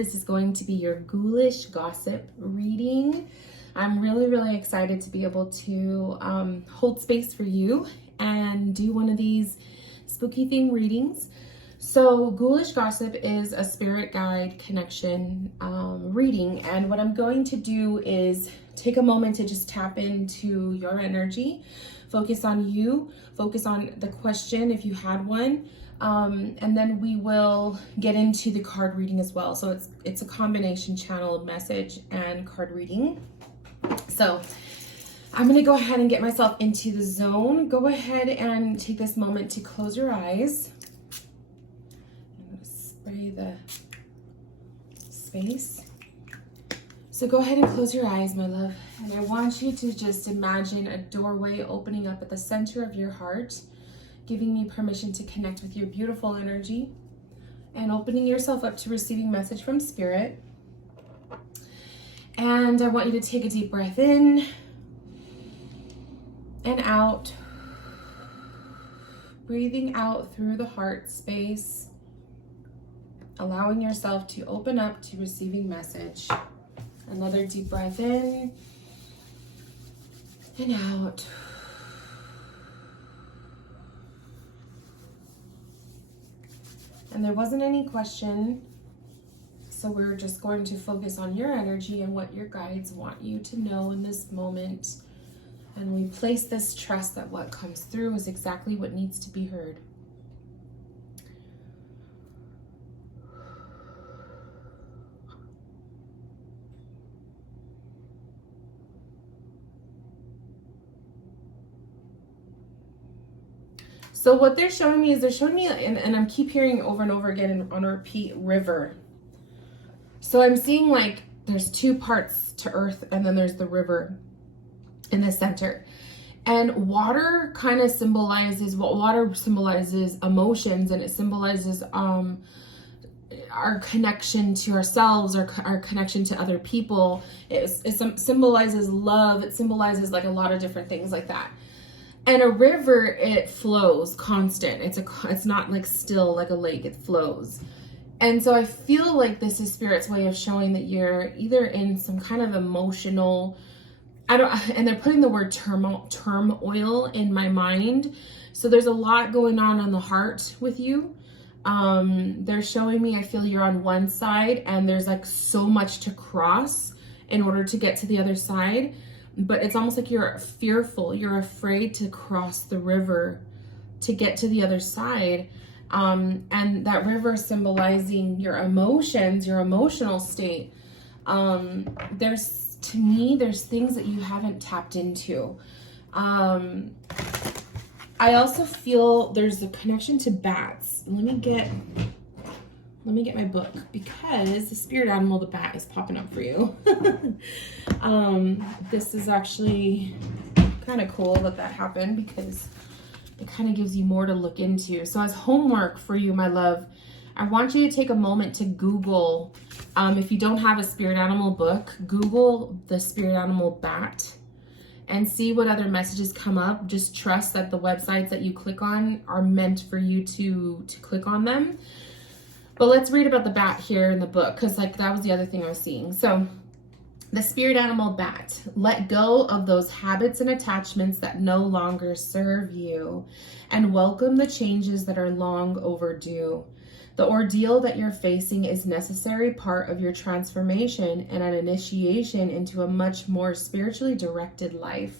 This is going to be your Ghoulish gossip reading. I'm really excited to be able to hold space for you and do one of these spooky theme readings. So Ghoulish gossip is a spirit guide connection reading, and what I'm going to do is take a moment to just tap into your energy, focus on you, focus on the question if you had one, and then we will get into the card reading as well. So it's a combination channeled message and card reading. So I'm going to go ahead and get myself into the zone. Go ahead and take this moment to close your eyes. I'm going to spray the space. So go ahead and close your eyes, my love. And I want you to just imagine a doorway opening up at the center of your heart, giving me permission to connect with your beautiful energy and opening yourself up to receiving message from Spirit. And I want you to take a deep breath in and out, breathing out through the heart space, allowing yourself to open up to receiving message. Another deep breath in and out. And there wasn't any question, so we're just going to focus on your energy and what your guides want you to know in this moment. And we place this trust that what comes through is exactly what needs to be heard. So what they're showing me is and I'm keep hearing over and over again on a repeat, river. So I'm seeing like there's two parts to earth and then there's the river in the center. And water kind of symbolizes, water symbolizes emotions, and it symbolizes our connection to ourselves, our connection to other people. It symbolizes love. It symbolizes like a lot of different things like that. And a river, it flows constant. It's not like still like a lake, it flows. And so I feel like this is Spirit's way of showing that you're either in some kind of emotional, and they're putting the word turmoil in my mind. So there's a lot going on the heart with you. They're showing me, I feel you're on one side and there's like so much to cross in order to get to the other side. But it's almost like you're fearful, you're afraid to cross the river to get to the other side. And that river symbolizing your emotions, your emotional state. There's things that you haven't tapped into. I also feel there's a connection to bats. Let me get my book, because the spirit animal, the bat, is popping up for you. This is actually kind of cool that happened, because it kind of gives you more to look into. So as homework for you, my love, I want you to take a moment to Google, if you don't have a spirit animal book, Google the spirit animal bat and see what other messages come up. Just trust that the websites that you click on are meant for you to click on them. But let's read about the bat here in the book, because like that was the other thing I was seeing. So the spirit animal bat, let go of those habits and attachments that no longer serve you, and welcome the changes that are long overdue. The ordeal that you're facing is a necessary part of your transformation and an initiation into a much more spiritually directed life.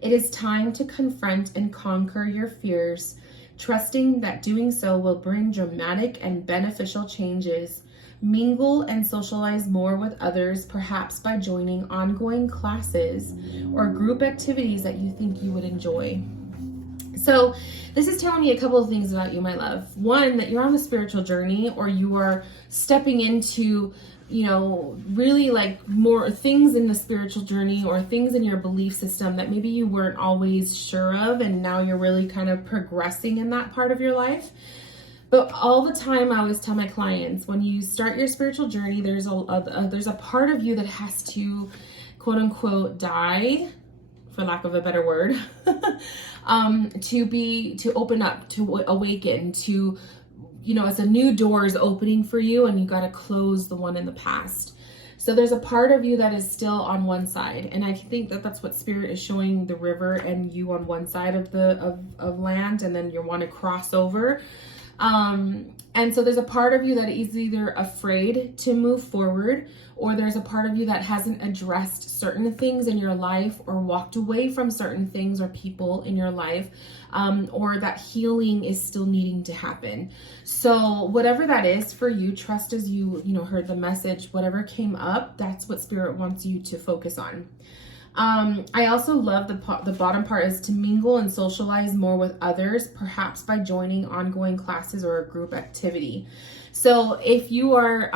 It is time to confront and conquer your fears, trusting that doing so will bring dramatic and beneficial changes. Mingle and socialize more with others, perhaps by joining ongoing classes or group activities that you think you would enjoy. So this is telling me a couple of things about you, my love. One, that you're on a spiritual journey, or you are stepping into, really like more things in the spiritual journey, or things in your belief system that maybe you weren't always sure of, and now you're really kind of progressing in that part of your life. But all the time, I always tell my clients, when you start your spiritual journey, there's a part of you that has to, quote unquote, die, for lack of a better word, to open up, to awaken, to you know, it's a new door is opening for you, and you got to close the one in the past. So there's a part of you that is still on one side, and I think that that's what Spirit is showing the river and you on one side of the of land, and then you want to cross over. And so there's a part of you that is either afraid to move forward, or there's a part of you that hasn't addressed certain things in your life, or walked away from certain things or people in your life, or that healing is still needing to happen. So whatever that is for you, trust as you heard the message, whatever came up, that's what Spirit wants you to focus on. I also love the bottom part is to mingle and socialize more with others, perhaps by joining ongoing classes or a group activity. So if you are,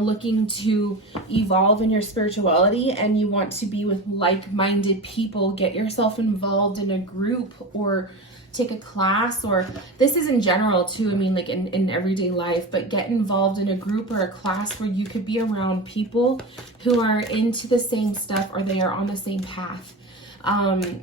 looking to evolve in your spirituality and you want to be with like-minded people, get yourself involved in a group or take a class, or this is in general too, I mean, like in everyday life, but get involved in a group or a class where you could be around people who are into the same stuff, or they are on the same path.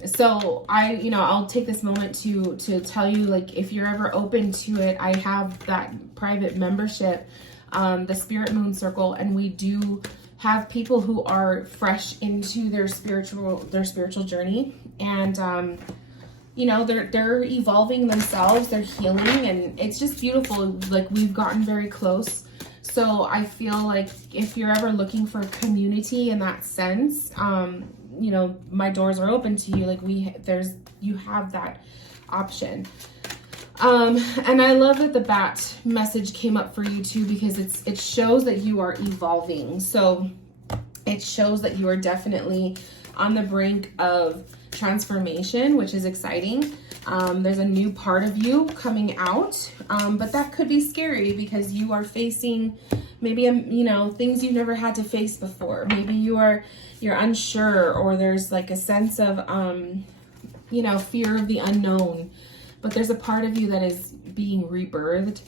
So I'll take this moment to tell you, like, if you're ever open to it, I have that private membership, the Spirit Moon Circle, and we do have people who are fresh into their spiritual journey, and they're evolving themselves, they're healing, and it's just beautiful. Like, we've gotten very close. So I feel like if you're ever looking for community in that sense, my doors are open to you. Like, you have that option. And I love that the bat message came up for you too, because it shows that you are evolving. So it shows that you are definitely on the brink of transformation, which is exciting. There's a new part of you coming out, but that could be scary because you are facing maybe things you've never had to face before. Maybe you're unsure, or there's like a sense of fear of the unknown, but there's a part of you that is being rebirthed,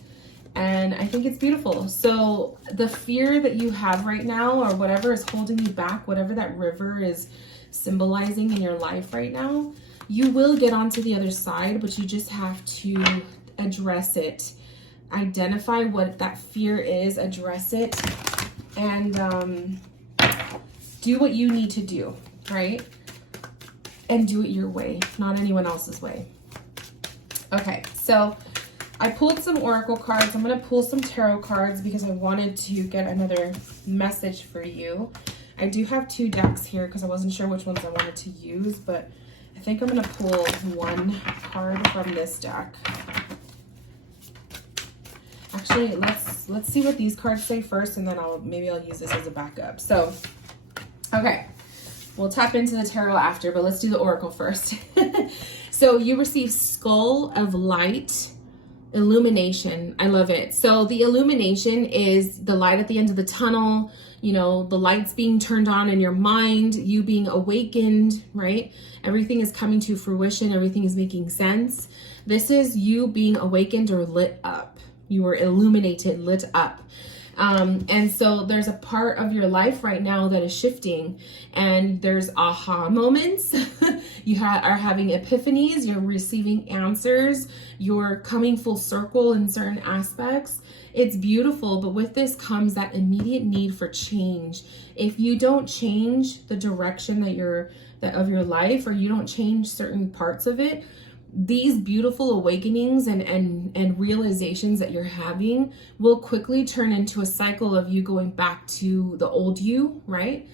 and I think it's beautiful. So the fear that you have right now, or whatever is holding you back, whatever that river is symbolizing in your life right now, you will get onto the other side, but you just have to address it. Identify what that fear is, address it, and do what you need to do, right? And do it your way, not anyone else's way. Okay, so I pulled some oracle cards. I'm going to pull some tarot cards because I wanted to get another message for you. I do have 2 decks here because I wasn't sure which ones I wanted to use, but I think I'm going to pull one card from this deck. Actually, let's see what these cards say first, and then maybe I'll use this as a backup. So, okay, we'll tap into the tarot after, but let's do the oracle first. So you receive Skull of Light, illumination. I love it. So the illumination is the light at the end of the tunnel, the lights being turned on in your mind, you being awakened, right? Everything is coming to fruition. Everything is making sense. This is you being awakened or lit up. You are illuminated, lit up. And so there's a part of your life right now that is shifting, and there's aha moments. You are having epiphanies, you're receiving answers, you're coming full circle in certain aspects. It's beautiful, but with this comes that immediate need for change. If you don't change the direction of your life, or you don't change certain parts of it, these beautiful awakenings and realizations that you're having will quickly turn into a cycle of you going back to the old you, right?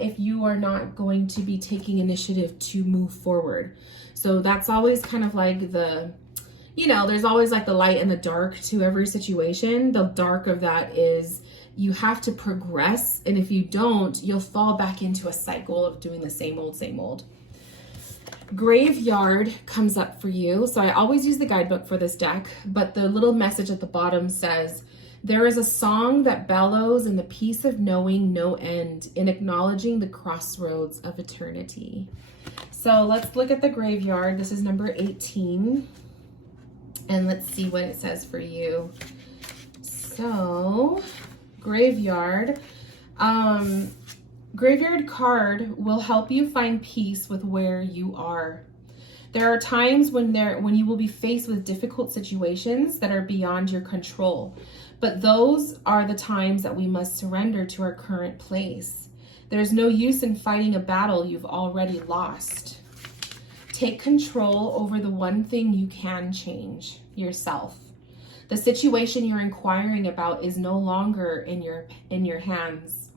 If you are not going to be taking initiative to move forward. So that's always kind of like there's always like the light and the dark to every situation. The dark of that is you have to progress, and if you don't, you'll fall back into a cycle of doing the same old. Graveyard comes up for you. So I always use the guidebook for this deck, but the little message at the bottom says, there is a song that bellows in the peace of knowing no end, in acknowledging the crossroads of eternity. So let's look at the graveyard. This is number 18. And let's see what it says for you. So, graveyard. Graveyard card will help you find peace with where you are. There are times when you will be faced with difficult situations that are beyond your control. But those are the times that we must surrender to our current place. There's no use in fighting a battle you've already lost. Take control over the one thing you can change, yourself. The situation you're inquiring about is no longer in your hands.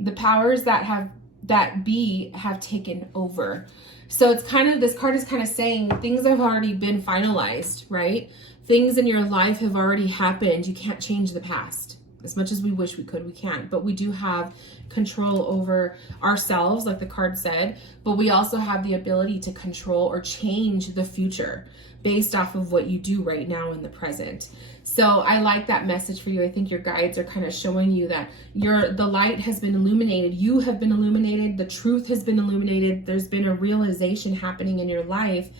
The powers that be have taken over. So it's kind of, this card is kind of saying things have already been finalized, right? Things in your life have already happened. You can't change the past. As much as we wish we could, we can't. But we do have control over ourselves, like the card said. But we also have the ability to control or change the future based off of what you do right now in the present. So I like that message for you. I think your guides are kind of showing you that the light has been illuminated. You have been illuminated. The truth has been illuminated. There's been a realization happening in your life.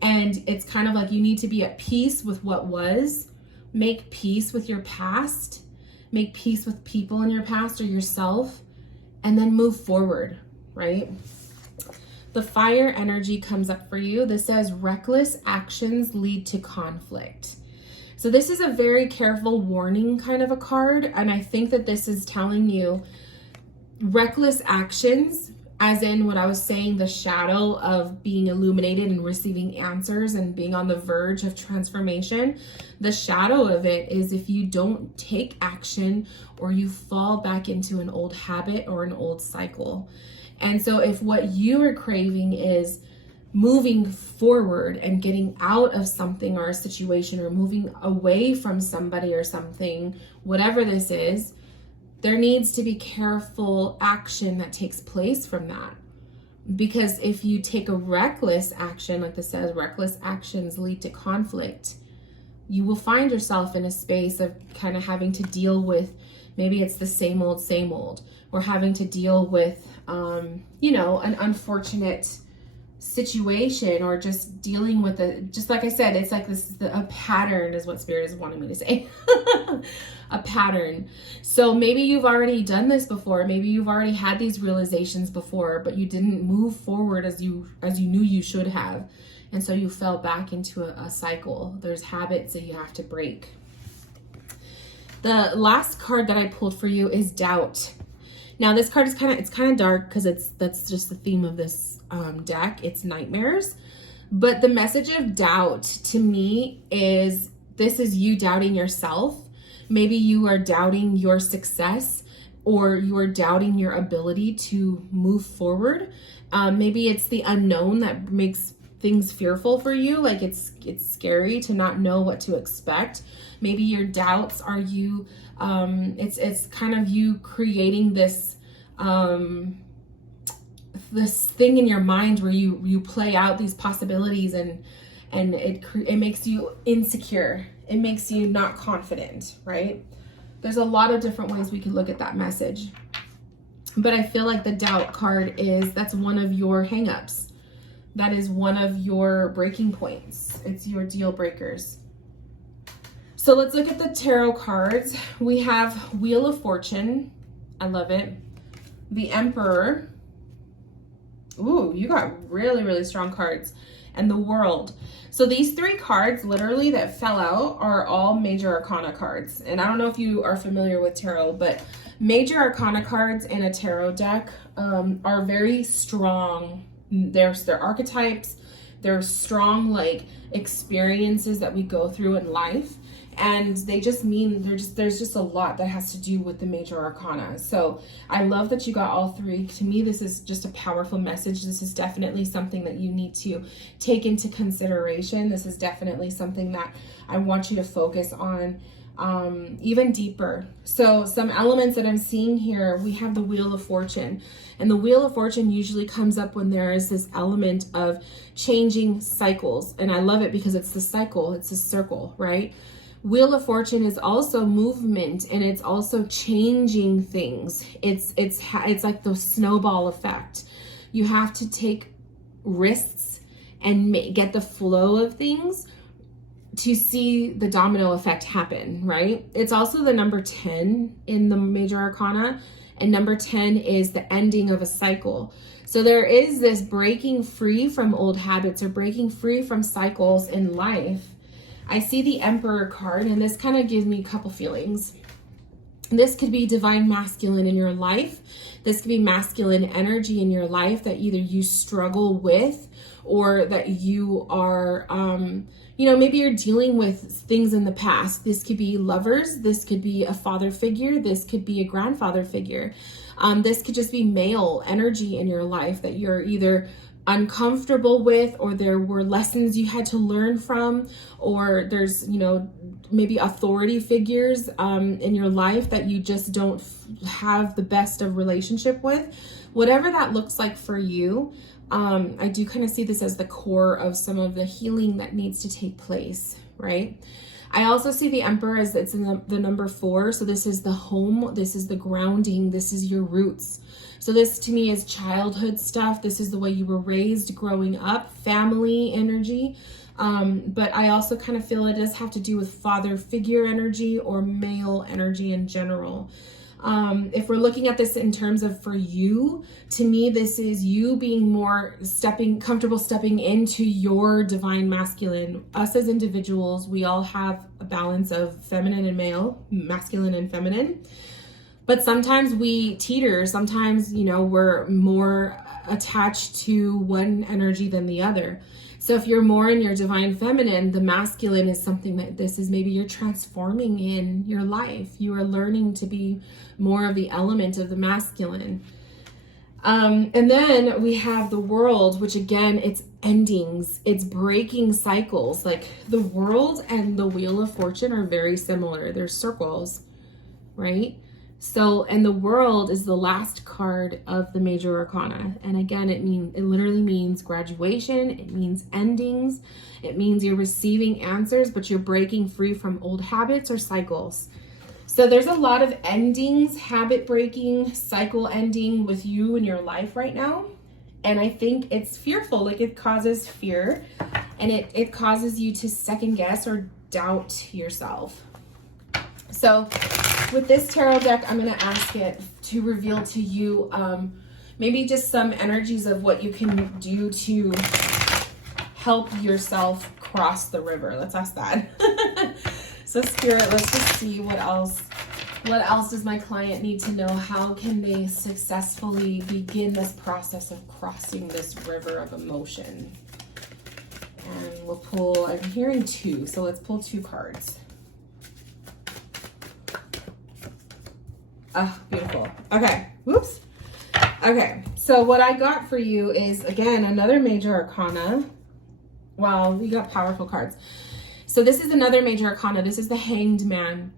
And it's kind of like you need to be at peace with what was. Make peace with your past. Make peace with people in your past or yourself. And then move forward, right? The fire energy comes up for you. This says reckless actions lead to conflict. So this is a very careful warning kind of a card. And I think that this is telling you reckless actions, as in what I was saying, the shadow of being illuminated and receiving answers and being on the verge of transformation. The shadow of it is if you don't take action or you fall back into an old habit or an old cycle. And so if what you are craving is moving forward and getting out of something or a situation or moving away from somebody or something, whatever this is, there needs to be careful action that takes place from that. Because if you take a reckless action, like this says, reckless actions lead to conflict, you will find yourself in a space of kind of having to deal with, maybe it's the same old, or having to deal with, an unfortunate situation, or just dealing with just like I said, it's like a pattern is what Spirit is wanting me to say. A pattern. So maybe you've already done this before. Maybe you've already had these realizations before, but you didn't move forward as you knew you should have. And so you fell back into a cycle. There's habits that you have to break. The last card that I pulled for you is doubt. Now this card is kind of dark because that's just the theme of this deck. It's nightmares. But the message of doubt to me is this is you doubting yourself. Maybe you are doubting your success, or you are doubting your ability to move forward. Maybe it's the unknown that makes things fearful for you. Like it's scary to not know what to expect. Maybe your doubts are you, it's kind of you creating this, this thing in your mind where you play out these possibilities and it makes you insecure. It makes you not confident, right? There's a lot of different ways we could look at that message. But I feel like the doubt card that's one of your hangups. That is one of your breaking points. It's your deal breakers. So let's look at the tarot cards. We have Wheel of Fortune. I love it. The Emperor. Ooh, you got really, really strong cards. And the World. So these three cards literally that fell out are all Major Arcana cards. And I don't know if you are familiar with tarot, but Major Arcana cards in a tarot deck are very strong. They're archetypes. They're strong like experiences that we go through in life. And they just mean there's just a lot that has to do with the Major Arcana. So I love that you got all three. To me, this is just a powerful message. This is definitely something that you need to take into consideration. This is definitely something that I want you to focus on even deeper. So some elements that I'm seeing here, we have the Wheel of Fortune. And the Wheel of Fortune usually comes up when there is this element of changing cycles. And I love it because it's the cycle, it's a circle, right? Wheel of Fortune is also movement, and it's also changing things. It's like the snowball effect. You have to take risks and get the flow of things to see the domino effect happen, right? It's also the number 10 in the Major Arcana, and number 10 is the ending of a cycle. So there is this breaking free from old habits or breaking free from cycles in life. I see the Emperor card, and this kind of gives me a couple feelings. This could be divine masculine in your life. This could be masculine energy in your life that either you struggle with or that you are, maybe you're dealing with things in the past. This could be lovers. This could be a father figure. This could be a grandfather figure. This could just be male energy in your life that you're either uncomfortable with, or there were lessons you had to learn from, or there's, maybe authority figures in your life that you just don't have the best of relationship with. Whatever that looks like for you, I do kind of see this as the core of some of the healing that needs to take place, right? I also see the Emperor as it's in the number 4. So this is the home. This is the grounding. This is your roots. So this to me is childhood stuff. This is the way you were raised growing up, family energy. But I also kind of feel it does have to do with father figure energy or male energy in general. If we're looking at this in terms of for you, to me, this is you being more comfortable stepping into your divine masculine. Us as individuals, we all have a balance of feminine and male, masculine and feminine. But sometimes we teeter. Sometimes, we're more attached to one energy than the other. So if you're more in your divine feminine, the masculine is something that this is maybe you're transforming in your life. You are learning to be more of the element of the masculine. And then we have the world, which again, it's endings, it's breaking cycles. Like the world and the Wheel of Fortune are very similar. They're circles, right? So, and the world is the last card of the major arcana. And again, it literally means graduation. It means endings. It means you're receiving answers, but you're breaking free from old habits or cycles. So there's a lot of endings, habit breaking, cycle ending with you in your life right now. And I think it's fearful, like it causes fear, and it causes you to second guess or doubt yourself. So with this tarot deck, I'm going to ask it to reveal to you maybe just some energies of what you can do to help yourself cross the river. Let's ask that. So Spirit, let's just see what else does my client need to know? How can they successfully begin this process of crossing this river of emotion? And we'll pull, I'm hearing 2, so let's pull 2 cards. Ah, beautiful. Okay, whoops. Okay, so what I got for you is, again, another major arcana. Wow, we got powerful cards. So this is another major arcana. This is the Hanged Man.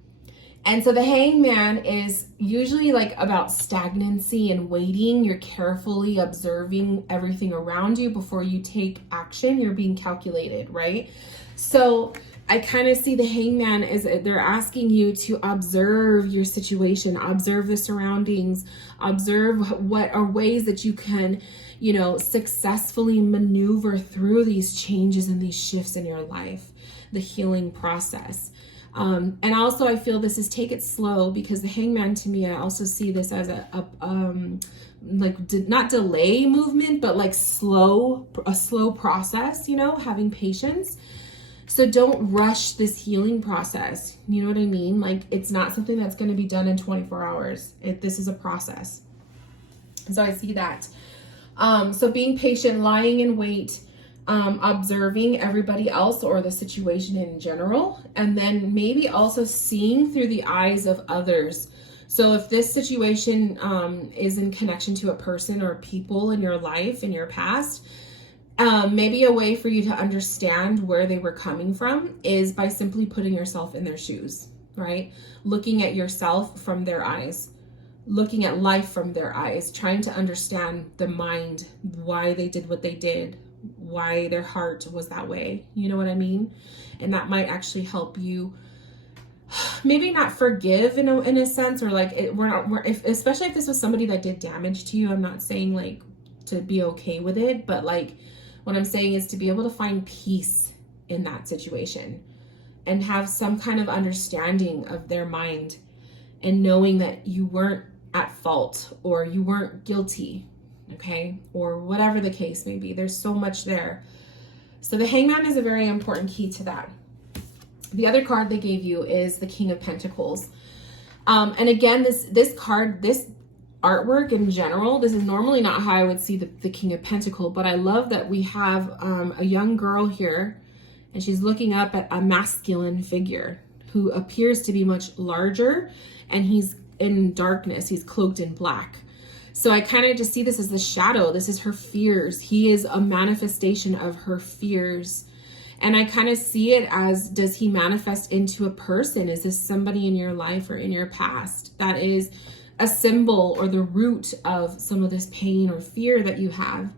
And so the Hanged Man is usually like about stagnancy and waiting. You're carefully observing everything around you before you take action. You're being calculated, right? So I kind of see the Hangman as they're asking you to observe your situation, observe the surroundings, observe what are ways that you can, successfully maneuver through these changes and these shifts in your life, the healing process. And also I feel this is take it slow, because the Hangman to me, I also see this as not delay movement, but like a slow process, having patience. So don't rush this healing process. You know what I mean? Like it's not something that's going to be done in 24 hours. This is a process. So I see that. So being patient, lying in wait, observing everybody else or the situation in general, and then maybe also seeing through the eyes of others. So if this situation is in connection to a person or people in your life, in your past, maybe a way for you to understand where they were coming from is by simply putting yourself in their shoes, right? Looking at yourself from their eyes, looking at life from their eyes, trying to understand the mind, why they did what they did, why their heart was that way. You know what I mean? And that might actually help you maybe not forgive in a sense, or like especially if this was somebody that did damage to you. I'm not saying like to be okay with it, but like what I'm saying is to be able to find peace in that situation and have some kind of understanding of their mind and knowing that you weren't at fault or you weren't guilty. okay? Or whatever the case may be. There's so much there. So the Hangman is a very important key to that. The other card they gave you is the King of Pentacles. And again, this card, this artwork in general, this is normally not how I would see the King of Pentacles, but I love that we have a young girl here, and she's looking up at a masculine figure who appears to be much larger, and he's in darkness. He's cloaked in black. So I kind of just see this as the shadow. This is her fears. He is a manifestation of her fears. And I kind of see it as, does he manifest into a person? Is this somebody in your life or in your past that is a symbol or the root of some of this pain or fear that you have?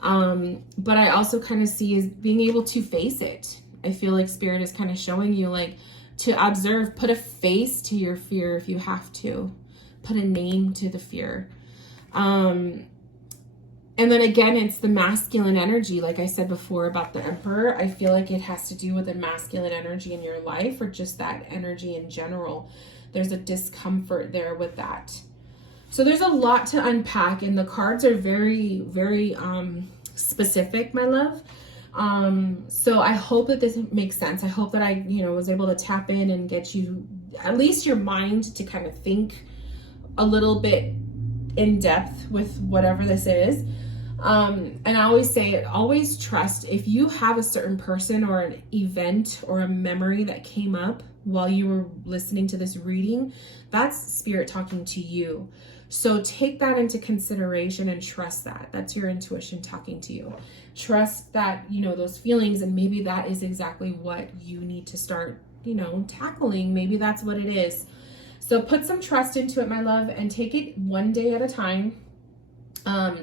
But I also kind of see as being able to face it. I feel like Spirit is kind of showing you, like, to observe, put a face to your fear if you have to, put a name to the fear. And then again, it's the masculine energy. Like I said before about the Emperor, I feel like it has to do with the masculine energy in your life, or just that energy in general. There's a discomfort there with that. So there's a lot to unpack, and the cards are very, very specific, my love. So I hope that this makes sense. I hope that I, was able to tap in and get you, at least your mind, to kind of think a little bit in depth with whatever this is. And I always say, always trust. If you have a certain person or an event or a memory that came up while you were listening to this reading, that's Spirit talking to you. So take that into consideration and trust that. That's your intuition talking to you. Trust that, those feelings, and maybe that is exactly what you need to start, tackling. Maybe that's what it is. So put some trust into it, my love, and take it one day at a time.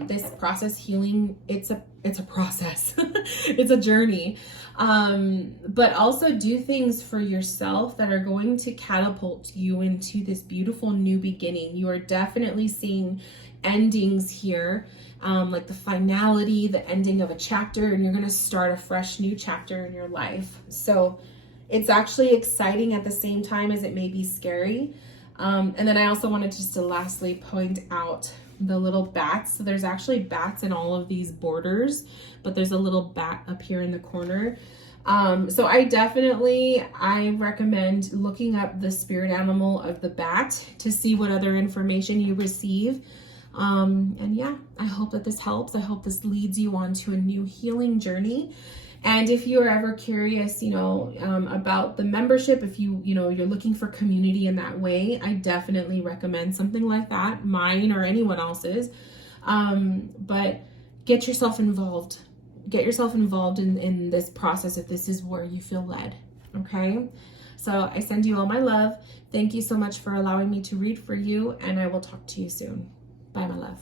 This process healing, it's a process. It's a journey. But also do things for yourself that are going to catapult you into this beautiful new beginning. You are definitely seeing endings here, like the finality, the ending of a chapter, and you're going to start a fresh new chapter in your life. So it's actually exciting at the same time as it may be scary. And then I also wanted just to lastly point out the little bats. So there's actually bats in all of these borders, but there's a little bat up here in the corner. So I recommend looking up the spirit animal of the bat to see what other information you receive. And yeah, I hope that this helps. I hope this leads you on to a new healing journey. And if you're ever curious, about the membership, if you're looking for community in that way, I definitely recommend something like that, mine or anyone else's. But get yourself involved. Get yourself involved in this process if this is where you feel led. Okay? So I send you all my love. Thank you so much for allowing me to read for you, and I will talk to you soon. Bye, my love.